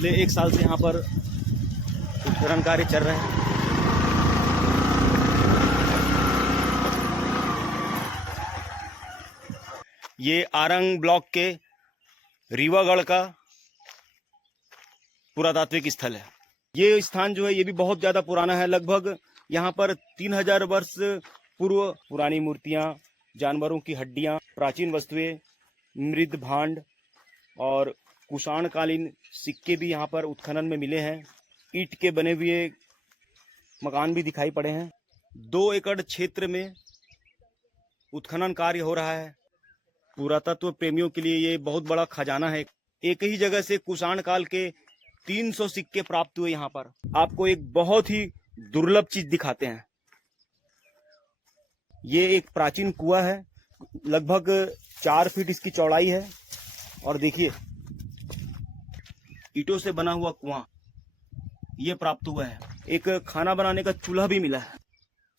पिछले 1 साल से यहाँ पर उत्खनन कार्य चल रहे हैं। ये आरंग ब्लॉक के रीवागढ़ का पुरातात्विक स्थल है। ये स्थान जो है ये भी बहुत ज़्यादा पुराना है। लगभग यहाँ पर 3000 वर्ष पूर्व पुरानी मूर्तियाँ, जानवरों की हड्डियाँ, प्राचीन वस्तुएं, मृद भांड और कुषाण कालीन सिक्के भी यहाँ पर उत्खनन में मिले हैं। ईंट के बने हुए मकान भी दिखाई पड़े हैं। 2 एकड़ क्षेत्र में उत्खनन कार्य हो रहा है। पुरातत्व प्रेमियों के लिए ये बहुत बड़ा खजाना है। एक ही जगह से कुषाण काल के 300 सिक्के प्राप्त हुए। यहाँ पर आपको एक बहुत ही दुर्लभ चीज दिखाते हैं। ये एक प्राचीन कुआं है, लगभग 4 फीट इसकी चौड़ाई है। और देखिए ईंटों से बना हुआ कुआं ये प्राप्त हुआ है। एक खाना बनाने का चूल्हा भी मिला है।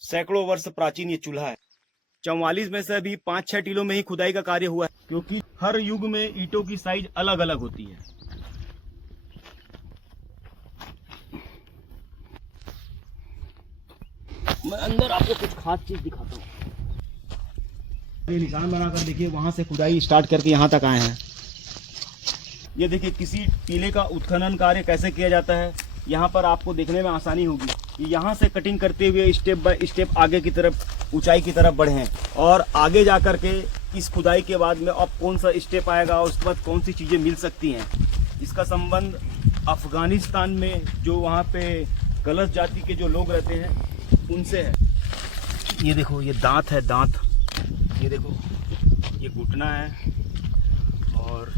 सैकड़ों वर्ष प्राचीन ये चूल्हा है। 44 में से अभी 5-6 टीलों में ही खुदाई का कार्य हुआ है, क्योंकि हर युग में ईंटों की साइज अलग अलग होती है। मैं अंदर आपको कुछ खास चीज दिखाता हूँ। ये निशान बनाकर देखिए, वहां से खुदाई स्टार्ट करके यहाँ तक आए हैं। ये देखिए किसी टीले का उत्खनन कार्य कैसे किया जाता है। यहाँ पर आपको देखने में आसानी होगी कि यहाँ से कटिंग करते हुए स्टेप बाय स्टेप आगे की तरफ, ऊंचाई की तरफ बढ़े हैं। और आगे जाकर के इस खुदाई के बाद में अब कौन सा स्टेप आएगा और उसके बाद कौन सी चीज़ें मिल सकती हैं। इसका संबंध अफगानिस्तान में जो वहाँ पे गलत जाति के जो लोग रहते हैं उनसे है। ये देखो, ये दांत है, दांत। ये देखो, ये घुटना है। और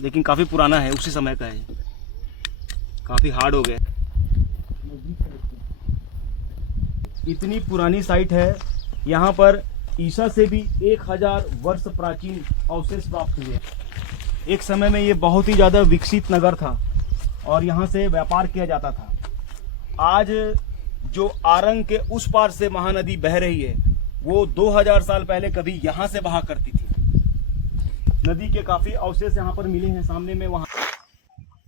लेकिन काफ़ी पुराना है, उसी समय का है। काफ़ी हार्ड हो गया। इतनी पुरानी साइट है। यहाँ पर ईसा से भी 1000 वर्ष प्राचीन अवशेष प्राप्त हुए। एक समय में ये बहुत ही ज़्यादा विकसित नगर था और यहाँ से व्यापार किया जाता था। आज जो आरंग के उस पार से महानदी बह रही है, वो 2000 साल पहले कभी यहाँ से बहा करती थी। नदी के काफ़ी अवशेष यहाँ पर मिले हैं। सामने में वहाँ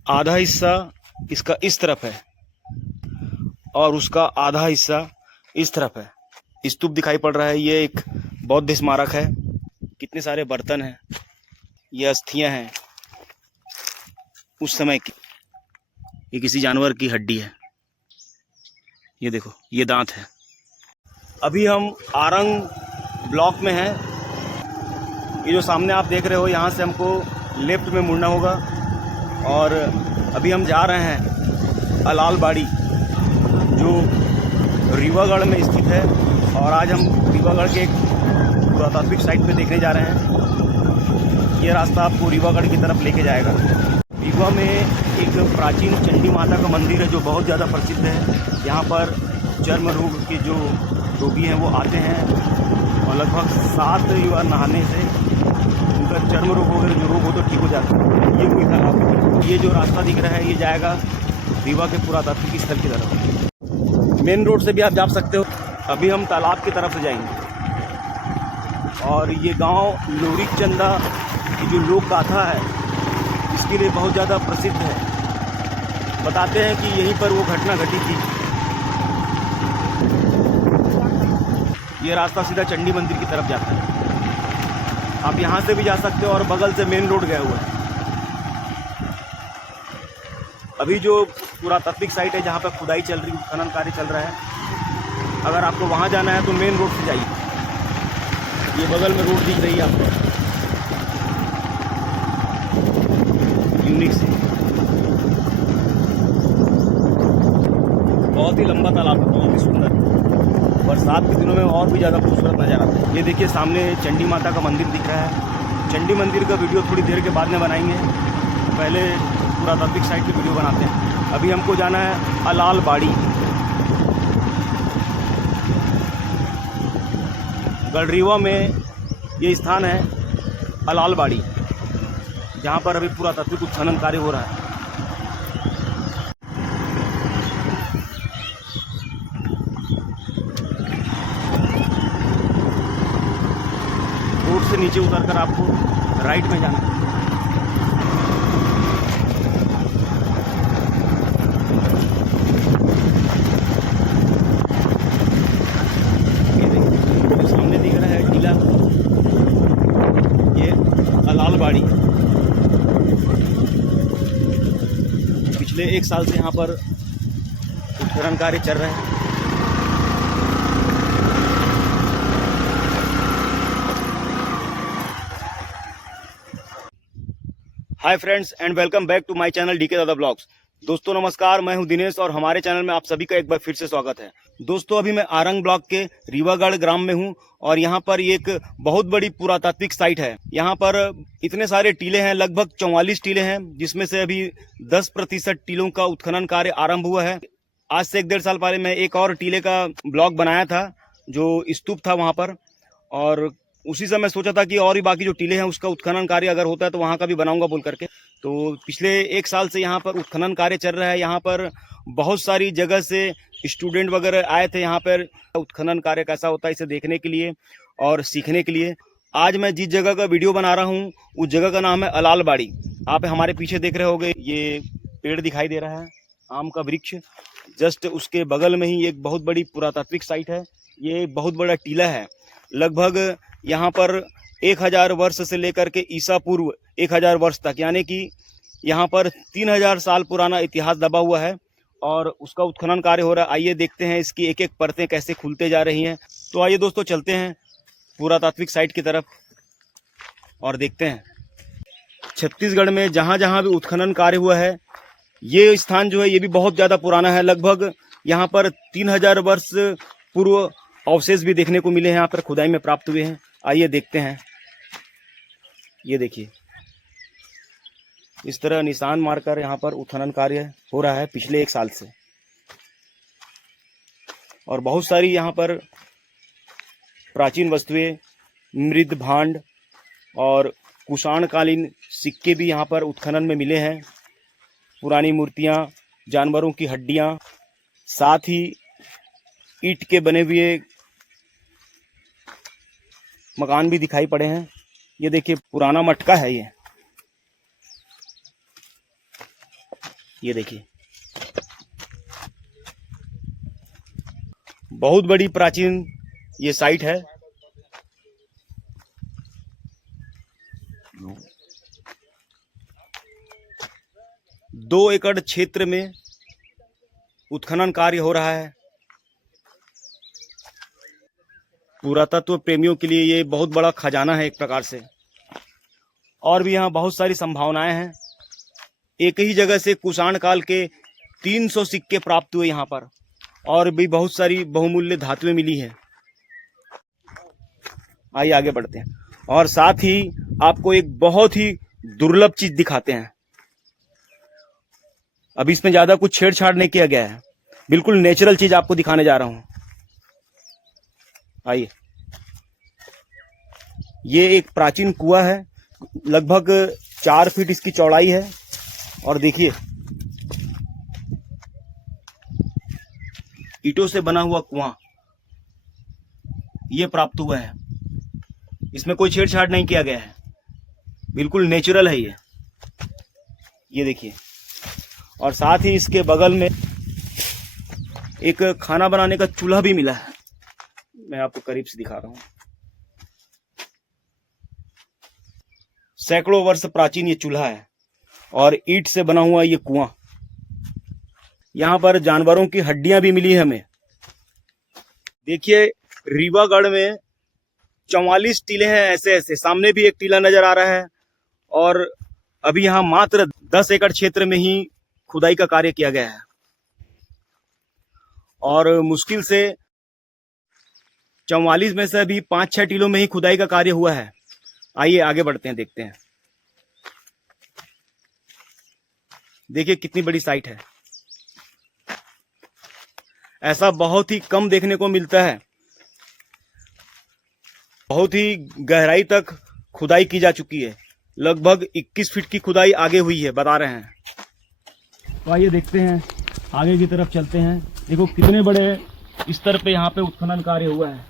आधा हिस्सा इसका इस तरफ है और उसका आधा हिस्सा इस तरफ है। स्तूप दिखाई पड़ रहा है। ये एक बौद्ध स्मारक है। कितने सारे बर्तन हैं, ये अस्थियां हैं उस समय की। ये किसी जानवर की हड्डी है। ये देखो, ये दांत है। अभी हम आरंग ब्लॉक में हैं। ये जो सामने आप देख रहे हो, यहाँ से हमको लेफ्ट में मुड़ना होगा। और अभी हम जा रहे हैं अलालबाड़ी, जो रीवागढ़ में स्थित है। और आज हम रीवागढ़ के एक पुरातात्विक साइट पे देखने जा रहे हैं। ये रास्ता आपको रीवागढ़ की तरफ लेके जाएगा। रीवा में एक प्राचीन चंडी माता का मंदिर है जो बहुत ज़्यादा प्रसिद्ध है। यहाँ पर चर्म रोग के जो रोगी हैं वो आते हैं और लगभग 7 बार नहाने से उनका चर्म रोग वगैरह जो रोग हो तो ठीक हो जाता है। ये कोई तालाब, ये जो रास्ता दिख रहा है ये जाएगा रीवा के पुरातात्विक स्थल की तरफ। मेन रोड से भी आप जा सकते हो। अभी हम तालाब की तरफ से जाएंगे। और ये गांव लोरी चंदा की जो लोक गाथा है, इसके लिए बहुत ज़्यादा प्रसिद्ध है। बताते हैं कि यहीं पर वो घटना घटी थी। ये रास्ता सीधा चंडी मंदिर की तरफ जाता है। आप यहाँ से भी जा सकते हो और बगल से मेन रोड गया हुआ है। अभी जो पुरातात्विक साइट है जहाँ पर खुदाई चल रही, उत्खनन कार्य चल रहा है, अगर आपको वहाँ जाना है तो मेन रोड से जाइए। ये बगल में रोड दिख रही है आपको, यूनिक से। बहुत ही लंबा तालाब है, बहुत ही सुंदर। बरसात के दिनों में और भी ज़्यादा खूबसूरत नज़र आता है। ये देखिए सामने चंडी माता का मंदिर दिख रहा है। चंडी मंदिर का वीडियो थोड़ी देर के बाद में बनाएंगे। पहले पुरातात्विक साइट की वीडियो बनाते हैं। अभी हमको जाना है अलालबाड़ी। गढ़रीवा में ये स्थान है अलालबाड़ी, जहाँ पर अभी पुरातात्विक उत्खनन कार्य हो रहा है। रोड से नीचे उतरकर आपको राइट में जाना है। बाड़ी। पिछले 1 साल से यहाँ पर उत्खनन कार्य चल रहे हैं। Hi friends and welcome back to my channel DK Dada blogs. दोस्तों नमस्कार, मैं हूं दिनेश और हमारे चैनल में आप सभी का एक बार फिर से स्वागत है। दोस्तों अभी मैं आरंग ब्लॉक के रीवागढ़ ग्राम में हूं और यहां पर एक बहुत बड़ी पुरातात्विक साइट है। यहां पर इतने सारे टीले हैं, लगभग 44 टीले हैं, जिसमें से अभी 10% टीलों का उत्खनन कार्य आरंभ हुआ है। आज से 1-1.5 साल पहले मैं एक और टीले का ब्लॉग बनाया था जो स्तूप था वहाँ पर, और उसी समय सोचा था कि और भी बाकी जो टीले हैं उसका उत्खनन कार्य अगर होता है तो वहाँ का भी बनाऊंगा बोल करके। तो पिछले 1 साल से यहाँ पर उत्खनन कार्य चल रहा है। यहाँ पर बहुत सारी जगह से स्टूडेंट वगैरह आए थे यहाँ पर उत्खनन कार्य कैसा होता है इसे देखने के लिए और सीखने के लिए। आज मैं जिस जगह का वीडियो बना रहा हूँ उस जगह का नाम है अलाल बाड़ी। आप हमारे पीछे देख रहे होंगे, ये पेड़ दिखाई दे रहा है, आम का वृक्ष। जस्ट उसके बगल में ही एक बहुत बड़ी पुरातात्विक साइट है। ये बहुत बड़ा टीला है। लगभग यहाँ पर 1000 वर्ष से लेकर के ईसा पूर्व 1000 वर्ष तक, यानी कि यहाँ पर 3000 साल पुराना इतिहास दबा हुआ है और उसका उत्खनन कार्य हो रहा है। आइए देखते हैं इसकी एक एक परतें कैसे खुलते जा रही हैं। तो आइए दोस्तों चलते हैं पुरातात्विक साइट की तरफ और देखते हैं। छत्तीसगढ़ में जहाँ जहाँ भी उत्खनन कार्य हुआ है, ये स्थान जो है ये भी बहुत ज़्यादा पुराना है। लगभग यहाँ पर 3000 वर्ष पूर्व अवशेष भी देखने को मिले हैं, यहाँ पर खुदाई में प्राप्त हुए हैं। आइए देखते हैं। ये देखिए, इस तरह निशान मारकर यहाँ पर उत्खनन कार्य हो रहा है पिछले 1 साल से। और बहुत सारी यहाँ पर प्राचीन वस्तुएं, मृद भांड और कुषाणकालीन सिक्के भी यहाँ पर उत्खनन में मिले हैं। पुरानी मूर्तियाँ, जानवरों की हड्डियाँ, साथ ही ईंट के बने हुए मकान भी दिखाई पड़े हैं। ये देखिए पुराना मटका है ये देखिए बहुत बड़ी प्राचीन ये साइट है। दो एकड़ क्षेत्र में उत्खनन कार्य हो रहा है। पुरातत्व प्रेमियों के लिए ये बहुत बड़ा खजाना है एक प्रकार से। और भी यहाँ बहुत सारी संभावनाएं हैं। एक ही जगह से कुषाण काल के 300 सिक्के प्राप्त हुए यहाँ पर, और भी बहुत सारी बहुमूल्य धातुएं मिली हैं। आइए आगे बढ़ते हैं और साथ ही आपको एक बहुत ही दुर्लभ चीज दिखाते हैं। अभी इसमें ज्यादा कुछ छेड़छाड़ नहीं किया गया है, बिल्कुल नेचुरल चीज आपको दिखाने जा रहा हूं। आइए, ये एक प्राचीन कुआं है, लगभग 4 फीट इसकी चौड़ाई है। और देखिए ईंटों से बना हुआ कुआं ये प्राप्त हुआ है। इसमें कोई छेड़छाड़ नहीं किया गया है, बिल्कुल नेचुरल है ये देखिए। और साथ ही इसके बगल में एक खाना बनाने का चूल्हा भी मिला है। मैं आपको करीब से दिखा रहा हूं। सैकड़ों वर्ष प्राचीन ये चूल्हा है और ईंट से बना हुआ ये कुआं। यहां पर जानवरों की हड्डियां भी मिली हमें। देखिए रीवागढ़ में 44 टीले हैं ऐसे ऐसे। सामने भी एक टीला नजर आ रहा है। और अभी यहां मात्र 10 एकड़ क्षेत्र में ही खुदाई का कार्य किया गया है और मुश्किल से 44 में से अभी 5-6 टीलों में ही खुदाई का कार्य हुआ है। आइए आगे बढ़ते हैं, देखते हैं। देखिए कितनी बड़ी साइट है। ऐसा बहुत ही कम देखने को मिलता है। बहुत ही गहराई तक खुदाई की जा चुकी है। लगभग 21 फीट की खुदाई आगे हुई है, बता रहे हैं। तो आइए देखते हैं, आगे की तरफ चलते हैं। देखो कितने बड़े स्तर पे यहाँ पे उत्खनन कार्य हुआ है।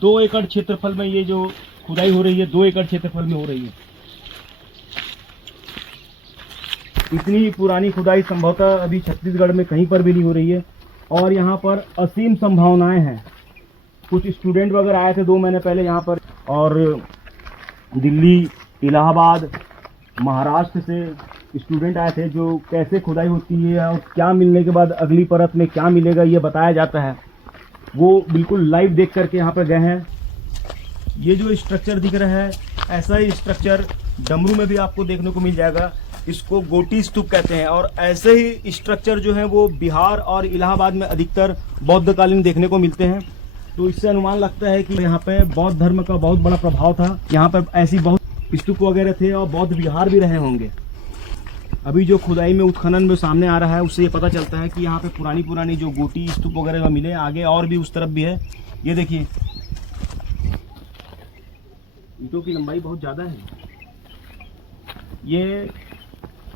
2 एकड़ क्षेत्रफल में ये जो खुदाई हो रही है, 2 एकड़ क्षेत्रफल में हो रही है। इतनी पुरानी खुदाई संभवतः अभी छत्तीसगढ़ में कहीं पर भी नहीं हो रही है। और यहाँ पर असीम संभावनाएं हैं। कुछ स्टूडेंट वगैरह आए थे 2 महीने पहले यहाँ पर, और दिल्ली इलाहाबाद महाराष्ट्र से स्टूडेंट आए थे, जो कैसे खुदाई होती है और क्या मिलने के बाद अगली परत में क्या मिलेगा ये बताया जाता है, वो बिल्कुल लाइव देख करके यहाँ पर गए हैं। ये जो स्ट्रक्चर दिख रहा है, ऐसा ही स्ट्रक्चर डमरू में भी आपको देखने को मिल जाएगा। इसको गोटी स्तूप कहते हैं। और ऐसे ही स्ट्रक्चर जो है वो बिहार और इलाहाबाद में अधिकतर बौद्धकालीन देखने को मिलते हैं। तो इससे अनुमान लगता है कि यहाँ पे बौद्ध धर्म का बहुत बड़ा प्रभाव था। यहाँ पर ऐसी बहुत स्तूप वगैरह थे और बौद्ध विहार भी रहे होंगे। अभी जो खुदाई में उत्खनन में सामने आ रहा है, उससे ये पता चलता है कि यहाँ पे पुरानी जो गोटी स्तूप वगैरह मिले, आगे और भी उस तरफ भी है। ये देखिए, ईंटों की लंबाई बहुत ज़्यादा है। ये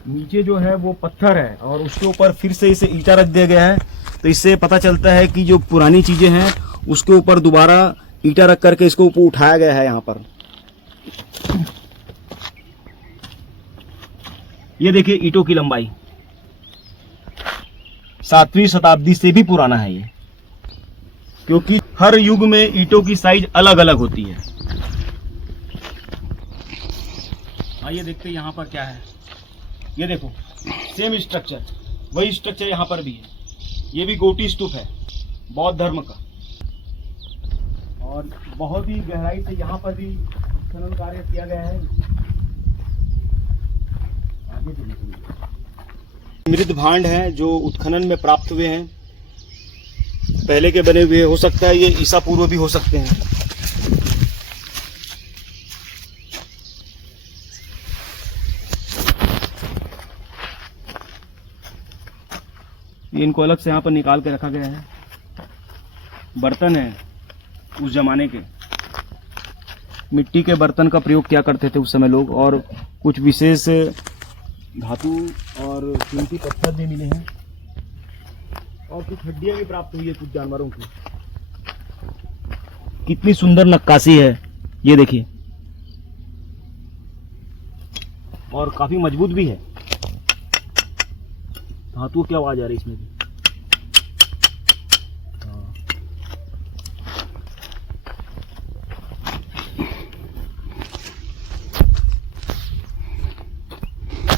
नीचे जो है वो पत्थर है और उसके ऊपर फिर से इसे ईंटा रख दिया गया है। तो इससे पता चलता है कि जो पुरानी चीज़ें हैं उसके ऊपर दोबारा ईंटा रख करके इसको ऊपर उठाया गया है। यहाँ पर ये देखिए, ईंटों की लंबाई 7वीं शताब्दी से भी पुराना है ये, क्योंकि हर युग में ईंटों की साइज अलग अलग होती है। आइए देखते हैं यहाँ पर क्या है। ये देखो, सेम स्ट्रक्चर, वही स्ट्रक्चर यहाँ पर भी है। ये भी गोटी स्तूप है बौद्ध धर्म का, और बहुत ही गहराई से यहाँ पर भी उत्खनन कार्य किया गया है। मृत भांड हैं जो उत्खनन में प्राप्त हुए हैं, पहले के बने हुए हो सकता है, ये ईसा पूर्व भी हो सकते हैं। इनको अलग से यहाँ पर निकाल के रखा गया है। बर्तन है उस जमाने के, मिट्टी के बर्तन का प्रयोग किया करते थे उस समय लोग, और कुछ विशेष धातु और कीमती पत्थर भी मिले हैं, और कुछ हड्डियां भी प्राप्त हुई है कुछ जानवरों की। कितनी सुंदर नक्काशी है ये देखिए, और काफी मजबूत भी है। धातु की आवाज आ रही है इसमें भी।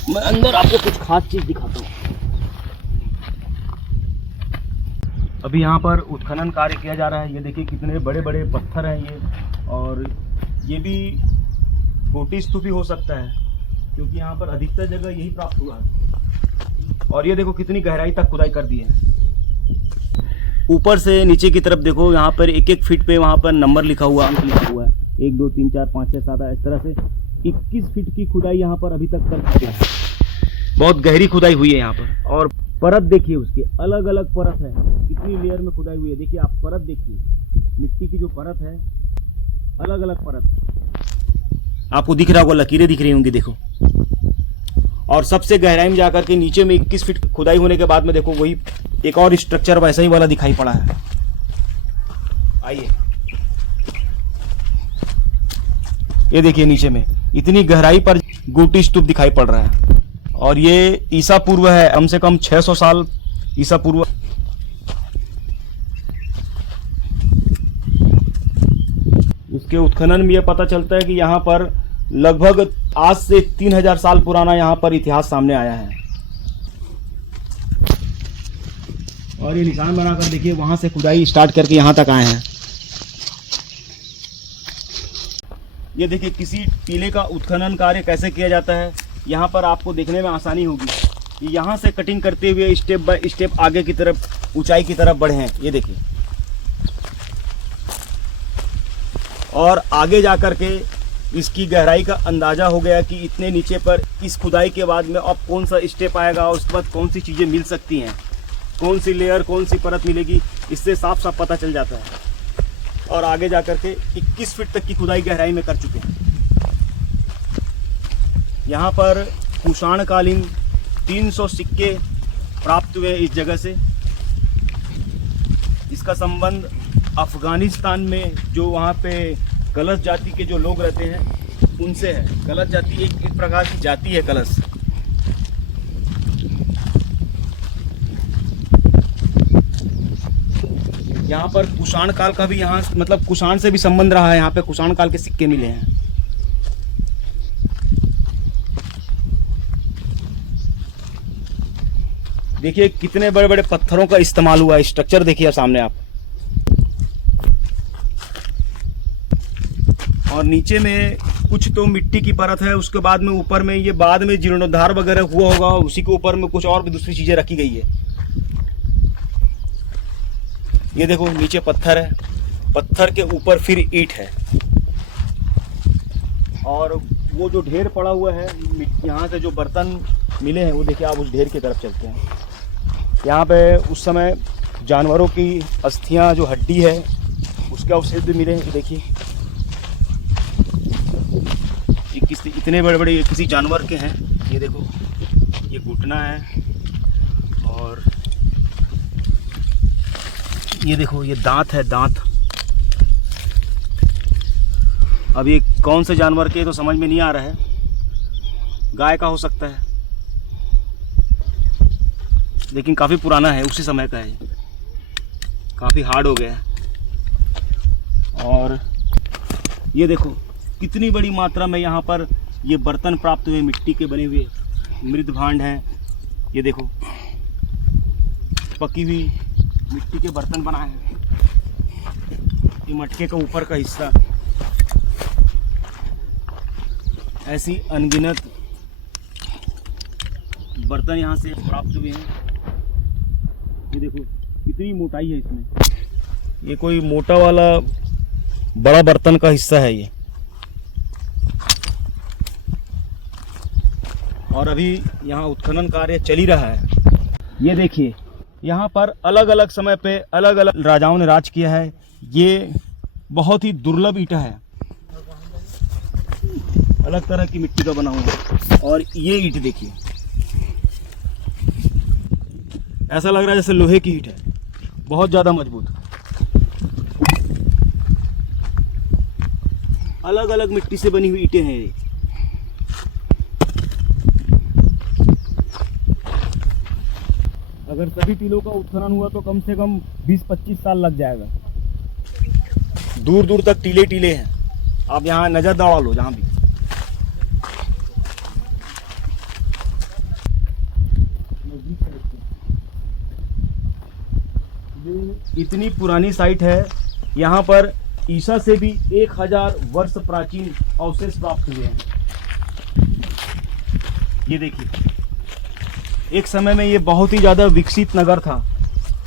मैं अंदर आपको कुछ खास चीज दिखाता हूँ। अभी यहाँ पर उत्खनन कार्य किया जा रहा है। ये देखिए कितने बड़े बड़े पत्थर हैं ये, और ये भी गोटी स्तूप ही हो सकता है, क्योंकि यहाँ पर अधिकतर जगह यही प्राप्त हुआ है। और ये देखो कितनी गहराई तक खुदाई कर दी है। ऊपर से नीचे की तरफ देखो, यहाँ पर एक एक फीट पे वहाँ पर नंबर लिखा हुआ, अंक लिखा हुआ है, 1 2 3 4 5 6 7 इस तरह से 21 फीट की खुदाई यहाँ पर अभी तक कर चुके हैं। बहुत गहरी खुदाई हुई है यहाँ पर। और परत देखिए, उसकी अलग अलग परत है, कितनी लेयर में खुदाई हुई है। देखिए आप परत देखिए, मिट्टी की जो परत है अलग अलग परत है। आपको दिख रहा होगा, लकीरें दिख रही होंगी देखो। और सबसे गहराई में जाकर के नीचे में 21 फीट खुदाई होने के बाद में देखो वही एक और स्ट्रक्चर वैसा ही वाला दिखाई पड़ा है। आइए ये देखिए, नीचे में इतनी गहराई पर गोटी स्तूप दिखाई पड़ रहा है, और ये ईसा पूर्व है, कम से कम 600 साल ईसा पूर्व। इसके उत्खनन में यह पता चलता है कि यहाँ पर लगभग आज से 3000 साल पुराना यहाँ पर इतिहास सामने आया है। और ये निशान बनाकर देखिए, वहां से खुदाई स्टार्ट करके यहाँ तक आए हैं। ये देखिए किसी टीले का उत्खनन कार्य कैसे किया जाता है। यहाँ पर आपको देखने में आसानी होगी कि यहाँ से कटिंग करते हुए स्टेप बाय स्टेप आगे की तरफ, ऊंचाई की तरफ बढ़े हैं। ये देखिए, और आगे जाकर के इसकी गहराई का अंदाजा हो गया कि इतने नीचे पर इस खुदाई के बाद में अब कौन सा स्टेप आएगा, और उसके बाद कौन सी चीज़ें मिल सकती हैं, कौन सी लेयर, कौन सी परत मिलेगी, इससे साफ साफ पता चल जाता है। और आगे जाकर के 21 फीट तक की खुदाई गहराई में कर चुके हैं। यहाँ पर कुषाणकालीन 300 सिक्के प्राप्त हुए इस जगह से। इसका संबंध अफगानिस्तान में जो वहाँ पे कलश जाति के जो लोग रहते हैं उनसे है। कलश जाति एक प्रकार की जाति है, कलश। यहाँ पर कुषाण काल का भी, यहाँ मतलब कुषाण से भी संबंध रहा है। यहाँ पे कुषाण काल के सिक्के मिले हैं। देखिए कितने बड़े बड़े पत्थरों का इस्तेमाल हुआ है। स्ट्रक्चर देखिए सामने आप। और नीचे में कुछ तो मिट्टी की परत है, उसके बाद में ऊपर में ये बाद में जीर्णोद्धार वगैरह हुआ होगा, उसी के ऊपर में कुछ और भी दूसरी चीजें रखी गई है। ये देखो नीचे पत्थर है, पत्थर के ऊपर फिर ईंट है, और वो जो ढेर पड़ा हुआ है यहाँ से जो बर्तन मिले हैं वो देखिए आप। उस ढेर की तरफ चलते हैं। यहाँ पे उस समय जानवरों की अस्थियाँ जो हड्डी है उसके अवशेष भी मिले हैं। देखिए ये किसी इतने बड़े बड़े किसी जानवर के हैं। ये देखो ये घुटना है, और ये देखो ये दांत है, दांत। अब ये कौन से जानवर के तो समझ में नहीं आ रहा है, गाय का हो सकता है, लेकिन काफ़ी पुराना है, उसी समय का है, काफ़ी हार्ड हो गया है। और ये देखो कितनी बड़ी मात्रा में यहाँ पर ये बर्तन प्राप्त हुए, मिट्टी के बने हुए मृद भांड हैं। ये देखो पकी हुई मिट्टी के बर्तन बनाए हैं। ये मटके का ऊपर का हिस्सा, ऐसी अनगिनत बर्तन यहाँ से प्राप्त हुए हैं। ये देखो कितनी मोटाई है इसमें। ये कोई मोटा वाला बड़ा बर्तन का हिस्सा है ये। और अभी यहाँ उत्खनन कार्य चल ही रहा है। ये देखिए यहाँ पर अलग अलग समय पे अलग अलग राजाओं ने राज किया है। ये बहुत ही दुर्लभ ईंटा है, अलग तरह की मिट्टी का बना हुआ। और ये ईंट देखिए, ऐसा लग रहा है जैसे लोहे की ईंट है, बहुत ज़्यादा मजबूत। अलग अलग मिट्टी से बनी हुई ईंटें हैं ये। अगर सभी टीलों का उत्खनन हुआ तो कम से कम 20-25 साल लग जाएगा। दूर दूर तक टीले टीले हैं। आप यहाँ नजर दौड़ा लो जहाँ भी। ये इतनी पुरानी साइट है, यहाँ पर ईसा से भी 1000 वर्ष प्राचीन अवशेष प्राप्त हुए हैं। ये देखिए एक समय में ये बहुत ही ज़्यादा विकसित नगर था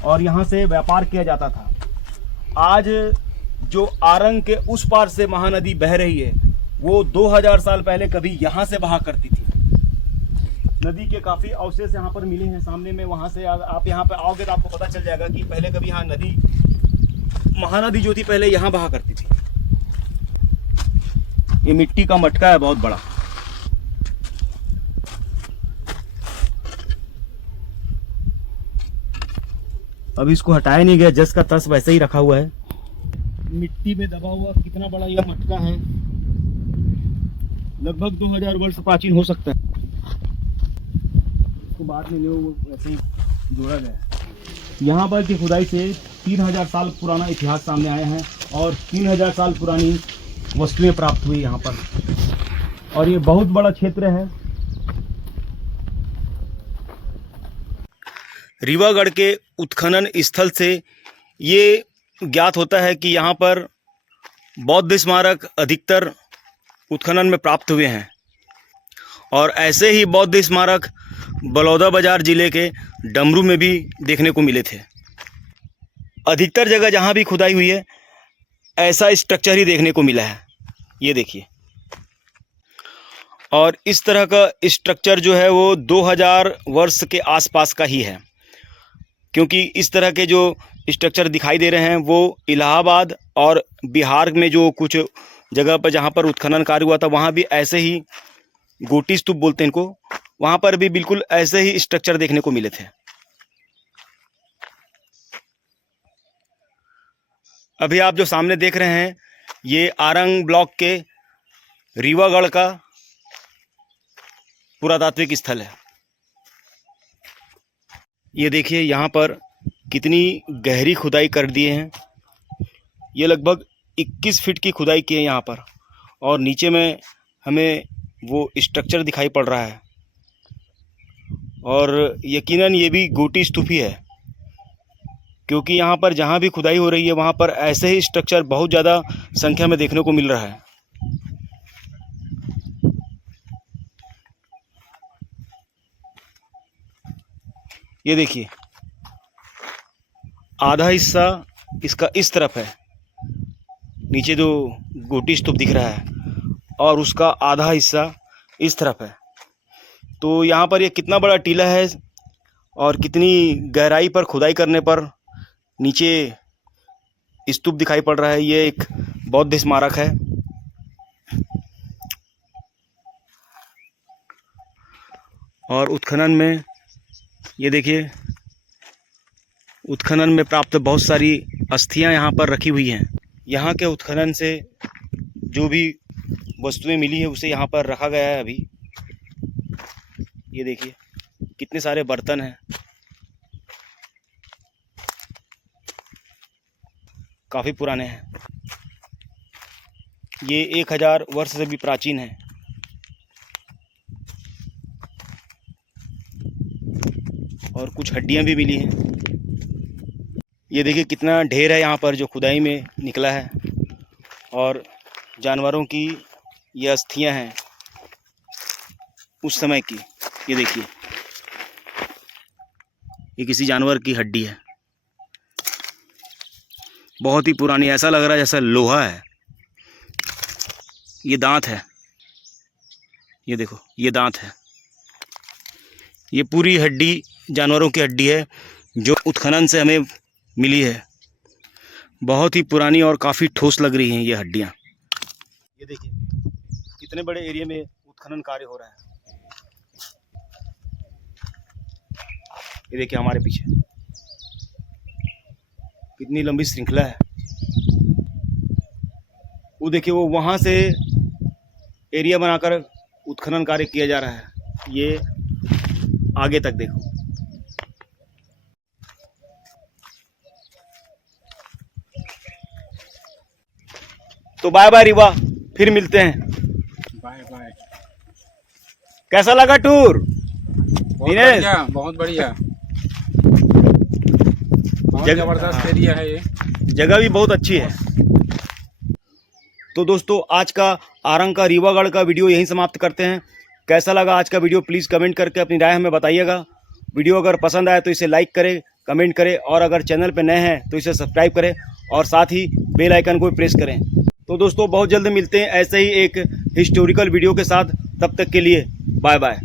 और यहाँ से व्यापार किया जाता था। आज जो आरंग के उस पार से महानदी बह रही है वो 2000 साल पहले कभी यहाँ से बहा करती थी। नदी के काफ़ी अवशेष यहाँ पर मिले हैं सामने में। वहाँ से आप यहाँ पर आओगे तो आपको पता चल जाएगा कि पहले कभी यहाँ नदी, महानदी जो थी पहले यहाँ बहा करती थी। ये मिट्टी का मटका है बहुत बड़ा। अभी इसको हटाया नहीं गया, जस का तस वैसे ही रखा हुआ है। मिट्टी में दबा हुआ कितना बड़ा यह मटका है, लगभग 2000 वर्ष प्राचीन हो सकता है। इसको बाद में वैसे ही जोड़ा गया है। यहाँ पर की खुदाई से 3000 साल पुराना इतिहास सामने आया है और 3000 साल पुरानी वस्तुएं प्राप्त हुई यहाँ पर। और ये बहुत बड़ा क्षेत्र है। रीवागढ़ के उत्खनन स्थल से ये ज्ञात होता है कि यहाँ पर बौद्ध स्मारक अधिकतर उत्खनन में प्राप्त हुए हैं। और ऐसे ही बौद्ध स्मारक बलौदाबाजार जिले के डमरू में भी देखने को मिले थे। अधिकतर जगह जहाँ भी खुदाई हुई है ऐसा स्ट्रक्चर ही देखने को मिला है। ये देखिए, और इस तरह का स्ट्रक्चर जो है वो 2000 वर्ष के आसपास का ही है, क्योंकि इस तरह के जो स्ट्रक्चर दिखाई दे रहे हैं वो इलाहाबाद और बिहार में जो कुछ जगह पर जहाँ पर उत्खनन कार्य हुआ था वहाँ भी ऐसे ही, गोटी स्तूप बोलते हैं इनको, वहाँ पर भी बिल्कुल ऐसे ही स्ट्रक्चर देखने को मिले थे। अभी आप जो सामने देख रहे हैं ये आरंग ब्लॉक के रीवागढ़ का पुरातात्विक स्थल है। ये देखिए यहाँ पर कितनी गहरी खुदाई कर दिए हैं। ये लगभग 21 फीट की खुदाई की है यहाँ पर, और नीचे में हमें वो स्ट्रक्चर दिखाई पड़ रहा है। और यकीनन ये भी गोटी स्तूप ही है, क्योंकि यहाँ पर जहाँ भी खुदाई हो रही है वहाँ पर ऐसे ही स्ट्रक्चर बहुत ज़्यादा संख्या में देखने को मिल रहा है। ये देखिए, आधा हिस्सा इसका इस तरफ है, नीचे जो गोटी स्तूप दिख रहा है, और उसका आधा हिस्सा इस तरफ है। तो यहाँ पर ये कितना बड़ा टीला है और कितनी गहराई पर खुदाई करने पर नीचे स्तूप दिखाई पड़ रहा है। ये एक बौद्ध स्मारक है। और उत्खनन में ये देखिए, उत्खनन में प्राप्त बहुत सारी अस्थियां यहाँ पर रखी हुई हैं। यहाँ के उत्खनन से जो भी वस्तुएं मिली है उसे यहाँ पर रखा गया है अभी। ये देखिए कितने सारे बर्तन हैं, काफ़ी पुराने हैं। ये 1000 वर्ष से भी प्राचीन है। और कुछ हड्डियां भी मिली हैं। ये देखिए कितना ढेर है यहाँ पर जो खुदाई में निकला है, और जानवरों की ये अस्थियां हैं उस समय की। ये देखिए, ये किसी जानवर की हड्डी है, बहुत ही पुरानी, ऐसा लग रहा है जैसा लोहा है। ये दांत है, ये देखो ये दांत है। ये पूरी हड्डी जानवरों की हड्डी है जो उत्खनन से हमें मिली है। बहुत ही पुरानी और काफ़ी ठोस लग रही हैं ये हड्डियाँ। ये देखिए कितने बड़े एरिया में उत्खनन कार्य हो रहा है। ये देखिए हमारे पीछे कितनी लंबी श्रृंखला है। वो देखिए, वो वहाँ से एरिया बनाकर उत्खनन कार्य किया जा रहा है। ये आगे तक देखो। तो बाय बाय रिवा, फिर मिलते हैं। Bye bye. कैसा लगा टूर? बहुत बढ़िया, बहुत जबरदस्त एरिया है। ये जगह भी बहुत अच्छी है। तो दोस्तों, आज का आरंग का रीवागढ़ का वीडियो यहीं समाप्त करते हैं। कैसा लगा आज का वीडियो प्लीज़ कमेंट करके अपनी राय हमें बताइएगा। वीडियो अगर पसंद आए तो इसे लाइक करें, कमेंट करें, और अगर चैनल पर नए हैं तो इसे सब्सक्राइब करें और साथ ही बेल आइकन को प्रेस करें। तो दोस्तों, बहुत जल्द मिलते हैं ऐसे ही एक हिस्टोरिकल वीडियो के साथ। तब तक के लिए बाय बाय।